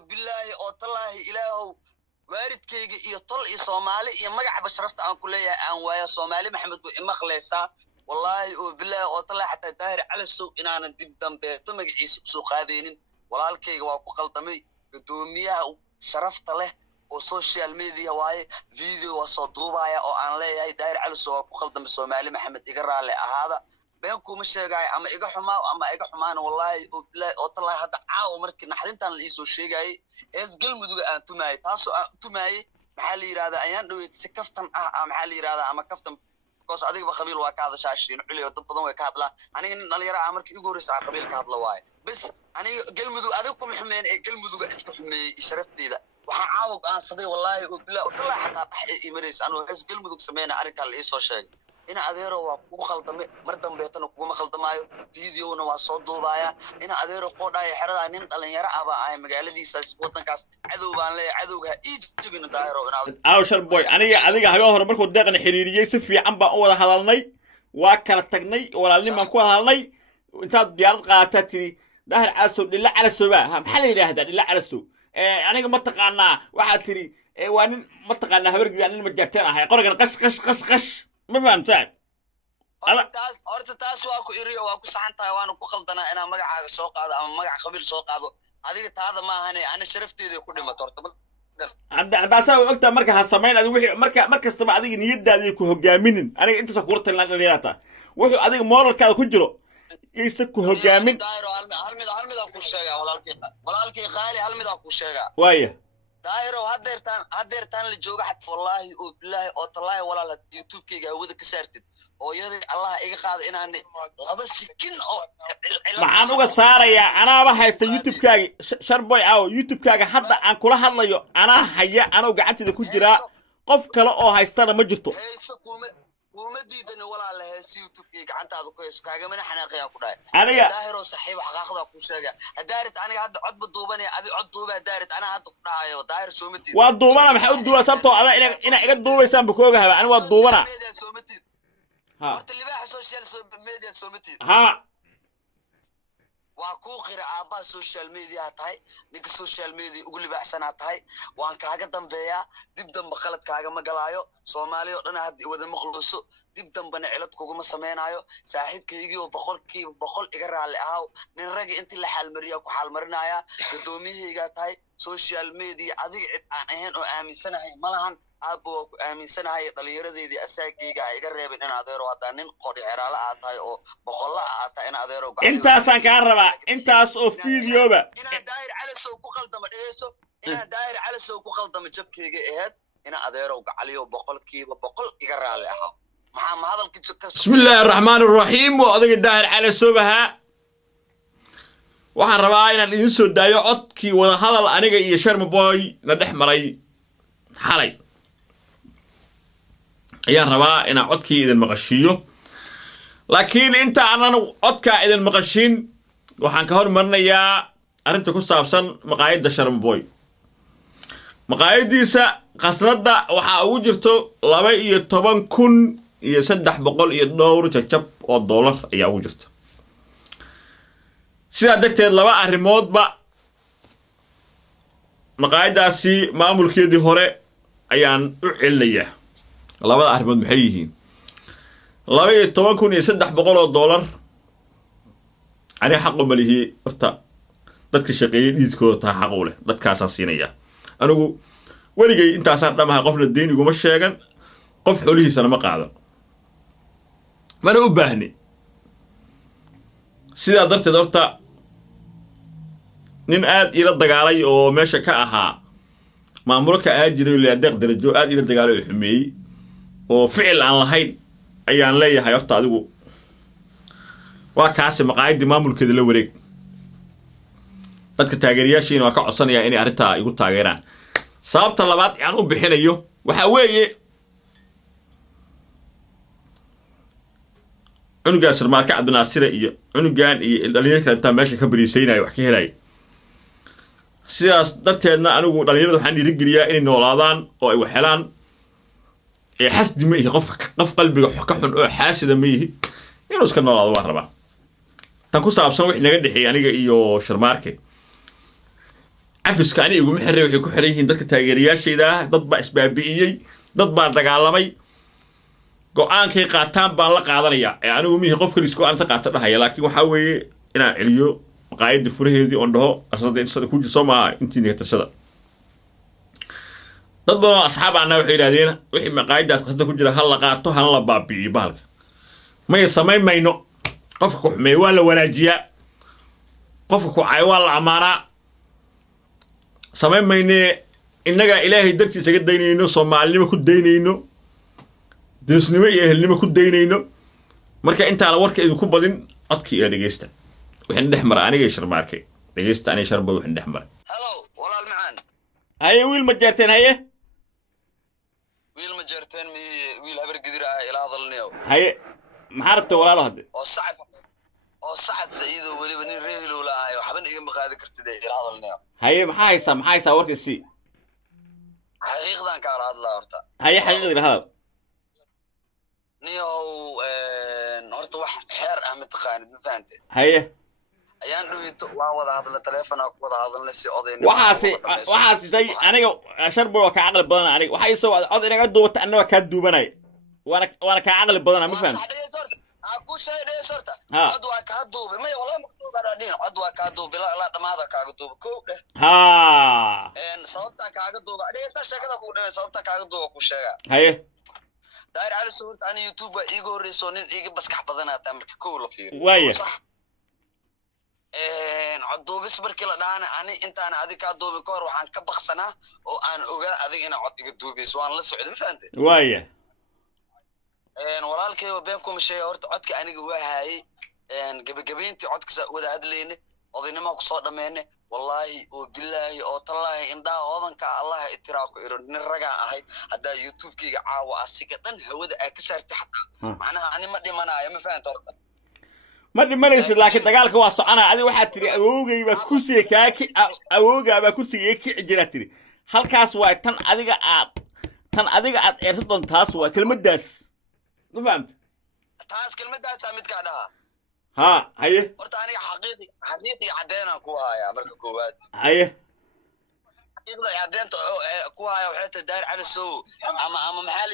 بالله أو طلع إلهه وارد كي يطل الصومالي يمجع بشرفت أن كلية أن ويا صومالي محمد مخلصة والله وبالله أو طلع حتى داهر على السوق إن أنا دب دم بيتم سوق هذين والله الكي وقل دمي قدوميها شرفت له وسوشيال ميديا واي فيديو وصدوبة أو أنا ليه هاي داهر على السوق وقل دم الصومالي محمد يقرأ لي هذا بينكم مش جاي أما إيجا حما أما إيجا حمان والله وطلع هذا عاو مركز نحدين تان الإيسو شيء جاي إيش قل مدوق أنتم معي تاسو أنتم معي محلي هذا أيام لو يتسكفتن محلي هذا أما كفتن كوس عديك بخبيل واقع شاشين عليه وتبضون وكهذا لا أنا نالي رأى أمرك يجورس على قبيل كهذا واي بس أنا قل مدوق أذوقكم حمين قل مدوق إسكو حمي شرفتي ذا وحعاوق أنا صديق والله وطلع حتى إمريس أنا إيش قل مدوق سمينا أريك الإيسو شيء إن أديره وخلطم مردم بيتنا وكوما خلطمايو فيديو نواصل دوبايا إن أديره قودا يحرد عنين دلنا يرى أبا عين مقالة دي ساس وطن كاس عدو بان لي عدوها إيج بين دايره أو شر بوي أنا هجوهر مركو دقن حريري يسف في عم بقول هذالني وكل تجني ولا لي ما نكون هذالني وأنت بيارد قاتتي دهر على السوق لا على السوق هم حلي له هذا لا على السوق أنا متقنا واحد تري وأنا متقنا هبرق يعني متجرتين هاي قرقنا قش ما فهمت سعد أرتاس واكو إيريا واكو سحن تايوان وكو خلطنا أنا مجا سوق هذا أما مجا قبيل سوق هذا هذيك هذا ما هني أنا شرفتي ذي كل ما ترتب هذا سوى وقتها مركز هالسمين هذا وحي مركز تبع هذيك نيدا ذيك هجامين أنا أنت سكرت الليلة وحي هذيك مورال كذا كجرو يسكوا هجامين هل أكو شيء ولا الكي خالي هل أكو شيء وايه دايرو هديرتان لجوجا حتى والله وبالله أو طلعي ولا اليوتيوب كي جاوده كسرت أو يدي الله إيه خاد إن أنا لابس سكين أو معان وقت صار يا أنا بحس اليوتيوب كاجي شربوي أو يوتيوب كاجي حتى عن كل هذا يو أنا حيا أنا وقعدت ذا كجرا قف كلا أو هايستنا مجرته ومديدني ولا له يوتيوب كي عنت هذا كويس كاجي من إحنا قيا كراي أنا يا دايرو صحيح حقاقة كوشجع دايرت أنا هاد عد بالضوباني هذا عد ضوبة دايرت أنا هاد قطعة داير سومتي والضوبانة محاول دوا سبتو هذا إنا إقد ضوبة سام بكوجها أنا والضوبانة ها قلت اللي بقى سوشيال ميديا سومتي ها وأكو قراءة سوشيال ميديا هاي نيك سوشيال ميديا يقول لي بحسن هاي وأن كاجا دمبيا دبدم بخلت كاجا مقلايو سومالي أنا هاد وذا مخلصو دبدم بنعلت كوجو سمينايو صاحب كيجي وبخل إجرا على هاو نرجع أنت اللي حال مريا وحال مرنايا دومي هي هاي سوشيال ميديا أذيك أنا هن وآمن سنة هاي ملهن أبو آمن سنة هاي طليرة دي أساكيجا إجرا بين أنا أديرو هذا نين قدي عرالة هاي أو بخلا هاي أنا أديرو أنت أصلا كهرباء أنت أصلا فيديو بقى أنا داير على سوق خلطة مدرسة أنا داير على سوق خلطة مجب كيجا إهد أنا أديرو عليه بقول كيبا بقول إجرا على هاو بسم الله الرحمن الرحيم وأضيق الداهر على سوبها waxaan rabaa inaan idin soo daayo codkii wada hadal aniga iyo Sharma Boy la dhex maray xalay ayaan rabaa inaan codkii idin maqashiyo laakiin inta aanan codka idin maqashin waxaan ka hormarnayaa arinta ku saabsan maqaayadda Sharma Boy maqaayadiisa qasnada waxa ugu jirto 12,000 iyo 300 iyo dhowr jajab oo dollar ayaa ugu jirta sida dagteed laba arrimoodba maqaayadaasi maamulkeedii hore ayaan u celinayaa labada arrimood maxay yihiin 12,000 iyo 300 oo dollar ani xaq u malihi horta dadka shaqeeyay dhiidkooda taa xaq u leh dadkaasaan siinaya anigu weligay intaasaan dhamaha qofna deyn iguma sheegan qof xoolihiisana ma qaadan mana u baahni sidaa darteed horta nin aad ila dagaalay oo meesha ka ahaa maamulo ka jiray oo deeq darajo aad ila dagaalay oo xumeeyay oo ficil aan lahayn ayaan leeyahay horta adigu waa kaasi maqaayadii maamulkeeda la wareeg dadka taageerayaashiina waa ka codsanaya inay arrintaa igu taageeraan sababta labaad aan u bixinayo waxa weeye cunuga Sharmaarka Cabdinaasir iyo cunugan iyo dhalinyarada kale inta meesha ka bariisaynay wax ka helay sidaas darteedna anigu dhalinyarada waxaan dhiirigeliyaa inay noolaadaan oo ay wax helaan ee xasdi ma qof qalbiga ka xun oo xaasida ma yihi inuu iska noolaado waan rabaa tan ku saabsan wix naga dhixay aniga iyo Sharmaarke cafiska ani iguma xirray waxay ku xiran yihiin dadka taageerayaashayda ah dad baa isbaabi'iyey dad baa dagaalamay go'aankay qaataan baan la qaadanayaa ee anigu mihii qof kaliis go'aanta qaata dhahaya laakiin waxaa weeye inaan celiyo maqaayadda furaheedii oon dhaho asada ku jirso maaha intii negatashada dad badan oo asxaab ahna waxay yidhahdeen wixii maqaayaddaas qasada ku jira ha la qaato hana la baabi'iyo bahalka maya samayn mayno qofka ku xumeey waa la wanaajiyaa qofka ku cay waa la ammaanaa samayn maynee innagaa ilaahay dartiisa ga daynayno soomaalinimo ku daynayno deesnimo iyo ehelnimo ku daynayno marka intaana warka idinku badin codkii ila dhegeysta wixin dhex mara aniga sharmaarkay dhegeysta aniga sharba wixin dhex mara halo walaal macaan haye wiil ma jeerteen haye wiil ma jeerteen wiil habar gidir ah ila hadalnayo haye maxaa rabtay walaalo hadde oo sacad saciido weliba nin reehilo laahay waxban iga maqaadi kartid ila hadalnayo haye maxaa haysaa warkiisii xaqiiqdan ka hadlaa horta haye xaqiiqda hadal niyo horta wax xeer ah ma taqaanid ma fahantay haye ayaan dhaweyto waa wada hadla telefoona ku wada hadalna si odayn waxaasi day aniga sharbo waa ka aqal badan aniga waxa isoo cod inaga duubata annaga ka duubanay waana ka aqal badan ma fahantay aku sheegay sorta cod waa ka duubay ma wala maktuub aradin cod waa ka duubay la dhamaada kaaga duubay koow dheh sababta kaaga duubay dhaysta sheekada ku dhaw sababta kaaga duubay ku sheega haye daayir cali suurta ani youtube waa iiga horeyso nin iiga baskax badanaata marka koow la fiiriyo waaye cod duubis markii la dhaana ani intaan adiga ka duubay ka hor waxaan ka baqsanaa oo aan ogaa adiga ina cod iga duubayso waan la socday ma fahantay waaye walaalkay oo been kuma sheegay horta codka aniga waa haayay gabagabeyntii codkasa wada hadlayne odaynimo ku soo dhameene wallahi oo billahi oo tallahi indhaha odanka allah itiraa ku iro nin ragaa ahay haddaa youtube-kayga caawa asiga dhan hawada aa ka saartay xataa macnaha ani ma dhimanaayo ma fahanta horta ma dhimanaysid laakiin dagaalka waa soconaa adiga waxaad tiri awowgaybaa kursiga kici jiraa tiri halkaas waa tan adiga aad eersa doon taas waa kelmaddaas ma fahamta taas kelmadaasaa midkaa dhaha ها هيه horta aniga xaqiiqi cadeena ku haya marka koowaad هيه xaqiiqda cadeenta ku haya waxay tahay daar cali soo ama maxaa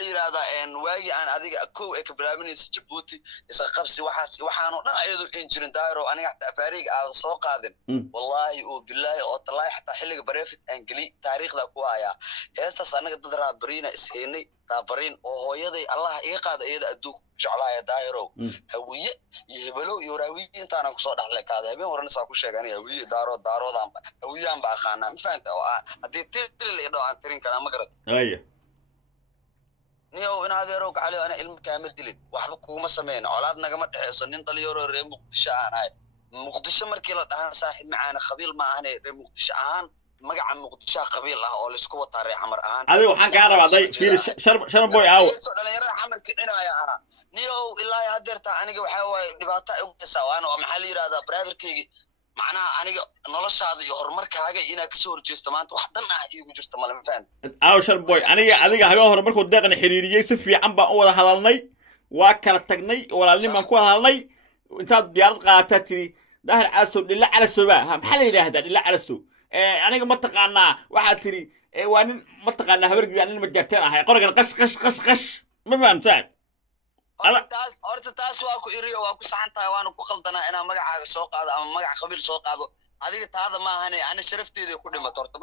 la yiraahdaa waagi aan adiga koow ee ka bilaabinaysa Djibouti isa qabsi waxaan oo dhan ayadu in jirin daaro aniga xataa afaariga aad soo qaadin wallahi oo billahi oo talay xataa xilliga bareefid aan gali taariikhda ku haya heestaas anaga dad raabariina isheynay raabarin oo hooyaday allah iga qaado iyada adduunka jeclaaya daayiro hawiye iyo hebelo iyo raawiye intaan ku soo dhaxlay kaada habeen horena saa ku sheegay aniga hawiye daaroodaan hawiyaan ba aqaana ma fahanta oo hadii tiril ay dhawaan tirin kara ma garad haya niyo in adeero gacali ana ilmo kaama dilin waxba kuma sameeyna colaad nagama dhaxayso nin dhalinyaro reer muqdisho aan ahay muqdisho markii la dhahan saaxiib macaana qabiil ma ahane reer muqdisho ahaan magaca muqdisho qabiil ah oo la isku wata reer xamar ahaan adiga waxaan ka rabaaday fiil sharboy aaw dhalinyarada xamar kicinaya aha niyo ilaa hadeerta aniga waxa way dhibaato ay u gashaa waana maxaa la yiraahdaa brotherkaygi macnaha aniga noloshaada iyo horumarkaaga inaad ka soo horjeesto maanta wax dan ah iigu jirto ma lama fahanta aaw sharboy adiga habeen hore markuu deeqna xiriiriyay si fiican baan u wada hadalnay waa kala tagnay walaalnimaan ku hadalnay intaad diyaarad qaata tiri dahar calasow dhilla calasow maxaa la yiraahdaa dhilla calasow aniga ma taqaanaa waxaad tiri waa nin ma taqaanaa habargida nin ma jarteen ahay qorigan qash ma fahamtaan horta taas waa ku iriyo waa ku saxan tahay waana ku qaldanaa inaan magacaaga soo qaado ama magac qabiil soo qaado adiga taada ma ahane ana sharafteeda ku dhimato horta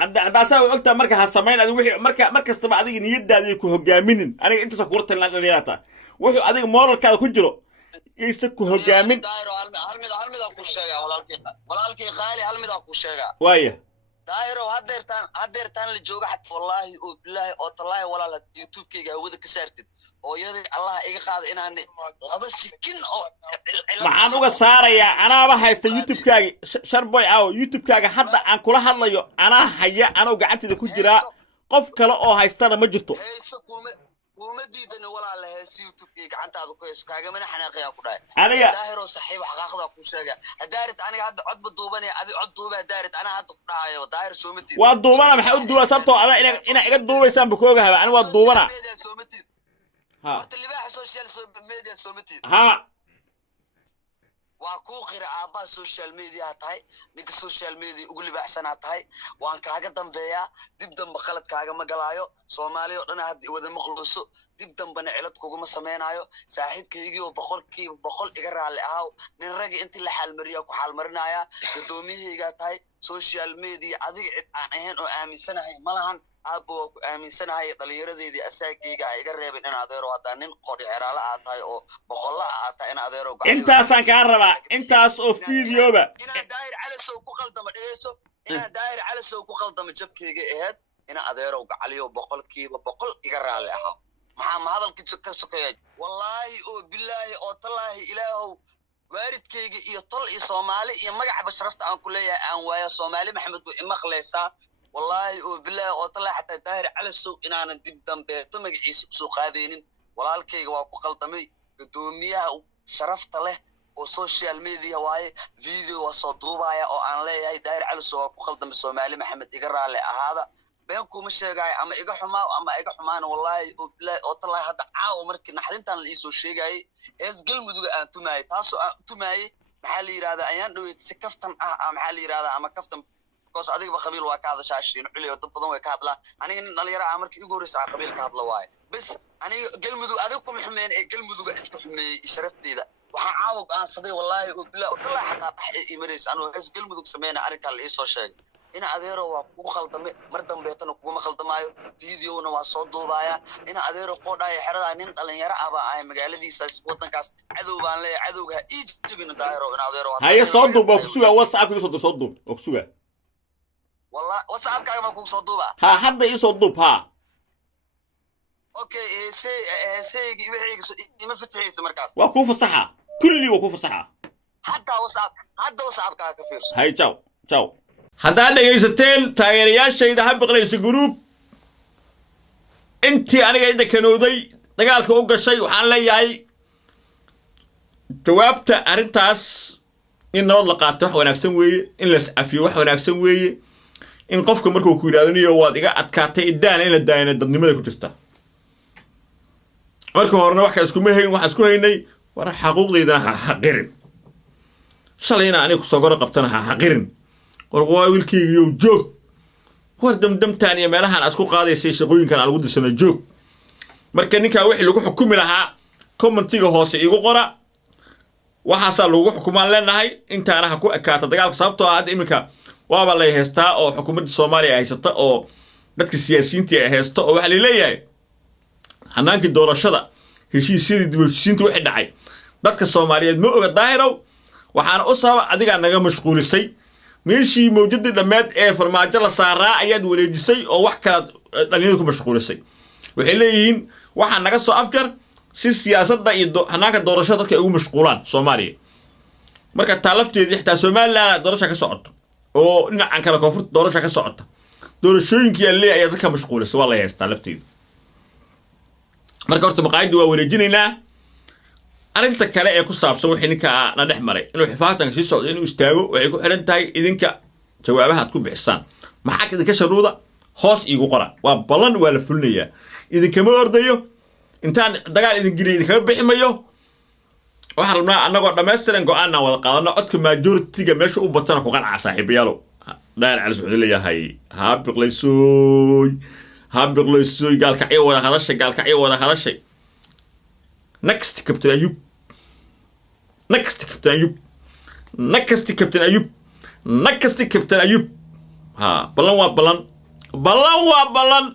haddaasaa ogtaa marka ha samayn adiga wixii mar kastaba adiga niyadaada ku hogaaminin aniga intaas kula talin dhalinyarata wuxuu adiga moralkaada ku jiro yaysa ku hogaamin hal mid ku sheega walaalkay qaali hal mid ku sheega waaya daayiro hadeertaan la jooga xataa wallahi oo billahi oo tallahi walaal youtube-kayga hawada ka saartid oo yadii allah iga qaado inaan laba sikin oo maxaan uga saarayaa anaaba haysta youtube-kaaga sharboy aaw youtube-kaaga hadda aan kula hadlayo anaa haya anoo gacanteeda ku jiraa qof kale oo haystana ma jirto kuma diidan walaal heesi youtube-kayga gacantaada ku hayso kaagamana xanaaqaya ku dhahay aniga daahiro saxiib xaqaaqda ku sheega hadaarid aniga hadda cod ba duubanaya adi cod duuba hadaarid ana hadda ku dhahayo daahir soomati waa duubana maxaa u duuba sababtoo ada ina iga duubaysaan ba kooga haba ani waa duubana horta libaaxa social media soomati ha waa kuu qira aabbaha social media tahay ninka social media ugu libaaxsanaa tahay waan kaaga dambeeyaa dib dambe khalad kaagama galaayo soomaaliya oo dhan hadda wada maqluuso dib dambena cilad kuguma samaynayo saaxiibkaygii oo boqol iga raalli ahaw nin ragi intii la xaalmariyaa ku xaalmarinaya gudoomiyahaygaa tahay social media adiga cid aan ahayn oo aaminsanahay malahan aabba waa ku aaminsanahay dhallinyaradeedii asaagayga ay iga reebeen in adeero haddaa nin qodhi xeraala aad tahay oo boqolla aad tahay in adeero intaasaan kaa rabaa intaas oo fiidiyoba inaan daahir calasow ku qaldama dhegeyso inaan daahir calasow ku qaldama jabkayga ahayd ina adeerow gacaliyo boqolkiiba boqol iga raalli ahaa maxaa ma hadalkiisa ka sokeeyay wallaahi oo bilaahi oo tallaahi ilaahow waaridkayga iyo tol iyo soomaali iyo magacba sharafta aan ku leeyahay aan waayo soomaali maxamed way imaqleysaa wallaahi oo bilaahi oo tallaahi xataa daahir calasow inaanan dib dambeeto magaciisa usoo qaadaynin walaalkayga waa ku qaldamay gudoomiyaha sharafta leh oo social media waaye video waa soo duubaya oo aan leeyahay daahir calasow waa ku qaldamay soomaali maxamed iga raalli ahaada been kuma sheegaayo ama iga xumaa ama iga xumaana wallaahi oo bilaahi oo tallaahi hadda caawa markii naxdintaan la iisoo sheegayay hees galmuduga aan tumaayay taasoo aan tumaayay maxaa la yidhahdaa ayaan dhaweyd si kaftan ah maxaa la yidhahdaa ama kaftan because adigaba qabiil waa ka hadashaa shiin culiyo dad badan way ka hadlaan aniga nin dhalinyaro ah markii igu horreysa aan qabiil ka hadla waaye bas aniga galmudug adiga kuma xumeyn ee galmuduga iska xumeeyey sharafteeda waxaan caawa go'aansaday wallaahi oo bilaahi oo tallaahi xataa dhex imaraysa anuu hees galmudug sameyna arrinkaa la iisoo sheegay ina adeero waa kugu khaldamay mar dambeetana kuguma khaldamaayo videona waa soo duubaya ina adeero qoodhaya xeradaa nin dhalinyaro ah baa ahay magaaladiisaas waddankaas cadow baan leeyahay cadowga ha ii jabina daahiro ina adeero haye soo duub oo ku sugaa whatsapp iisoo duub soo duub oo ku sugaa والله واتساب كاغا ما كوك سو دوبا ها حدا يسو دوب ها اوكي سي وحي ما فتحيس مركاس waa kuu fasaxa kulli waa kuu fasaxa حتى واتساب كاغا كفيرس hay ciao haddaad dhegaysateen taageerayaashayda ha biqlaysa guruub intii aniga inta kanooday dagaalka u gashay waxaan leeyahay jawaabta arrintaas in nabad la qaato wax wanaagsan weeye in la iscafiyo wax wanaagsan weeye in qofka markuu ku yidhahdaniyo waad iga adkaatay idaana in la daayana dadnimada ku jirta marka horena wax kale iskuma hayn waxaan isku haynay war xaquuqdaydana ha xaqirin shalayna aniga kusoo goro qabtana ha xaqirin war waa wiilkaygiiyow joog war damdamtaan iyo meelahaan asku qaadaysay shaqooyinkan aan lagu dirsana joog marka ninkaa wixii lagu xukumi lahaa commentiga hoose igu qora waxaasaa lagu xukumaan leenahay intaana ha ku ekaata dagaalka sababtoo ah hadda iminka waaba lay haystaa oo xukuumadda soomaaliya ay haysata oo dadka siyaasiyiintii ay haysto oo waxaa laleeyahay hanaankii doorashada heshiisyadii dib u heshiisiintii wixii dhacay dadka soomaaliyeed ma oga daahirow waxaana u sababa adigaa naga mashquulisay meeshii mawjadii dhammeed ee farmaajo la saaraa ayaad wareejisay oo wax kalaad dhalinyada ku mashquulisay waxay leeyihiin waxaa naga soo afjar si siyaasadda iyo hanaanka doorashada dadka ay ugu mashquulaan soomaaliya marka taa lafteedii xitaa somaliland doorasha ka socoto oo dhinacan kale koonfurta doorasha ka socota doorashooyinkii alle ayaa dadka mashquulisay waa la haystaa lafteeda marka horta maqaayadii waa wareejinaynaa arrinta kale ee ku saabsan wixii ninka na dhex maray inuu xifaatanka sii socdo inuu istaago waxay ku xiran tahay idinka jawaabaha aad ku bixisaan maxaa idinka sharuuda hoos iigu qora waa ballan waa la fulinayaa idinkama ordayo intaan dagaal idin geliya idinkaga bixi mayo waxaan rabnaa annagoo dhammaystiran go-aanaan wada qaadano codka majoritiga meesha u batana ku qancaa saaxiibayaalow daahir cali wuxuu leeyahay ha biqlaysoy gaalkacyo wada hadashay next captain ayub ha ballan waa ballan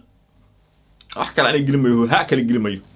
wax kale anay geli mayo ha kale geli mayo